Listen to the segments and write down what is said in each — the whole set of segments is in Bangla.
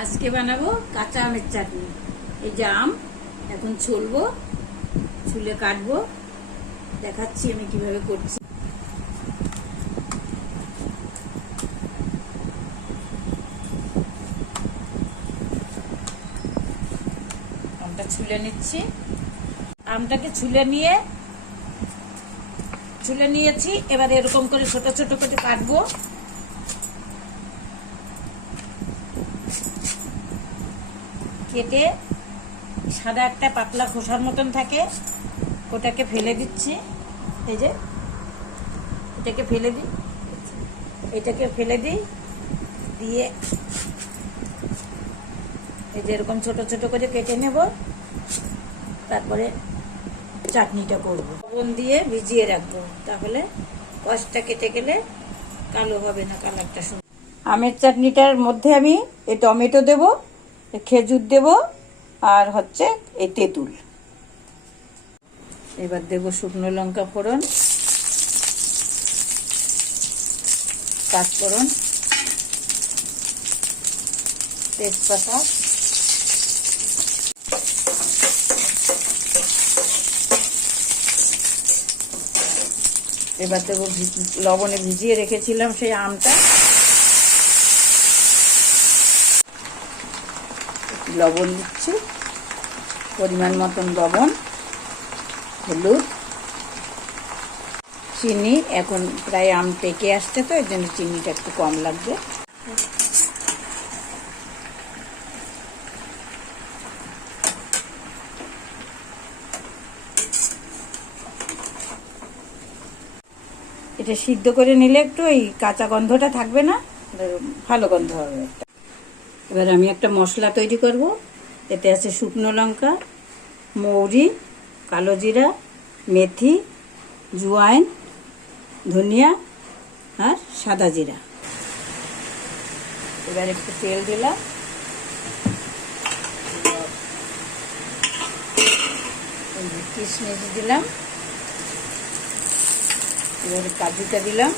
আজকে বানাবো কাঁচা আমের চাটনি। এই যে আম এখন ছুলবো, ছুলে কাটবো, দেখাচ্ছি আমি কিভাবে করছি। আমটা ছুলে নিচ্ছি। আমটাকে ছুলে নিয়েছি। এবার এরকম করে ছোট ছোট করে কাটবো। কেটে সাদা একটা পাতলা খোসার মতন থাকে, ওটাকে ফেলে দিচ্ছি। এই যে এটাকে ফেলে দিই, দিয়ে এই যে এরকম ছোট ছোট করে কেটে নেব। তারপরে চাটনিটা করব, লবণ দিয়ে ভিজিয়ে রাখবো, তাহলে কষটা কেটে গেলে কালো হবে না, কালারটা সুন্দর। আমের চাটনিটার মধ্যে আমি এই টমেটো দেব, খেজুর দেব, আর হচ্ছে এই তেঁতুল। এবার দেব শুকনো লঙ্কা ফোড়ন, পাঁচফোড়ন, তেজপাতা, এবার দেবো লবণে ভিজিয়ে রেখেছিলাম সেই আমটা, লবণ দিচ্ছি, পরিমাণ মতন লবণ, হলুদ, চিনি। এখন প্রায় আম পেকে আসছে, তো এর জন্য চিনিটা একটু কম লাগবে। এটা সিদ্ধ করে নিলে একটু এই কাঁচা গন্ধটা থাকবে না, ভালো গন্ধ হবে। এবার আমি একটা মশলা তৈরি করব। এতে আছে শুকনো লঙ্কা, মৌরি, কালো জিরা, মেথি, জোয়াইন, ধনিয়া আর সাদা জিরা। এবার একটু তেল দিলাম, কিশমিশ দিলাম, এবারে কাজুটা দিলাম।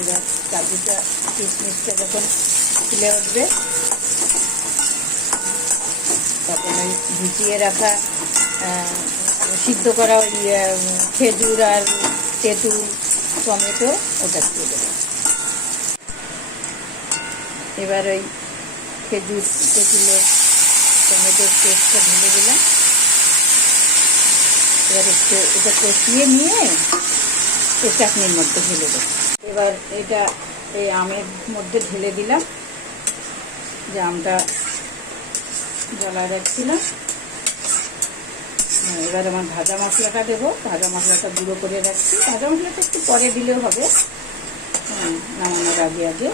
এবার কাজুটা কিশমিশটা যখন ফুলে উঠবে, তখন ওই ভিজিয়ে রাখা সিদ্ধ করা ওই খেজুর আর তেঁতুল, টমেটো ওটা দিয়ে দেবো। এবার ওই খেজুর, তেঁতুলের, টমেটোর পেস্টটা ঢেলে দিলাম। এবার একটু এটা কষিয়ে নিয়ে এই চাটনির মধ্যে ঢেলে দেবো। এবার এটা এই আমের মধ্যে ঢেলে দিলাম, যে আমটা জ্বলা যাচ্ছিল। এবার আমার ভাজা মশলাটা দেবো। ভাজা মশলাটা গুঁড়ো করে রাখছি। ভাজা মশলাটা একটু পরে দিলেও হবে, নামানোর আগে।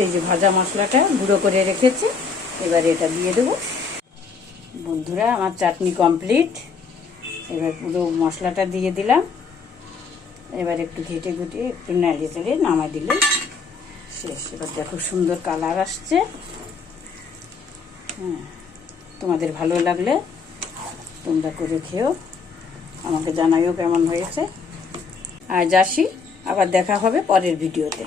এই যে ভাজা মশলাটা গুঁড়ো করে রেখেছি, এবার এটা দিয়ে দেবো। বন্ধুরা, আমার চাটনি কমপ্লিট। এবার পুরো মশলাটা দিয়ে দিলাম। এবার একটু ঘেটে ঘুটিয়ে একটু নেড়ে চেড়ে নামাই দিলে শেষ। এবার দেখো সুন্দর কালার আসছে। তোমাদের ভালো লাগলে তোমরা করে খেও, আমাকে জানাইও কেমন হয়েছে। আজ আসি, আবার দেখা হবে পরের ভিডিওতে।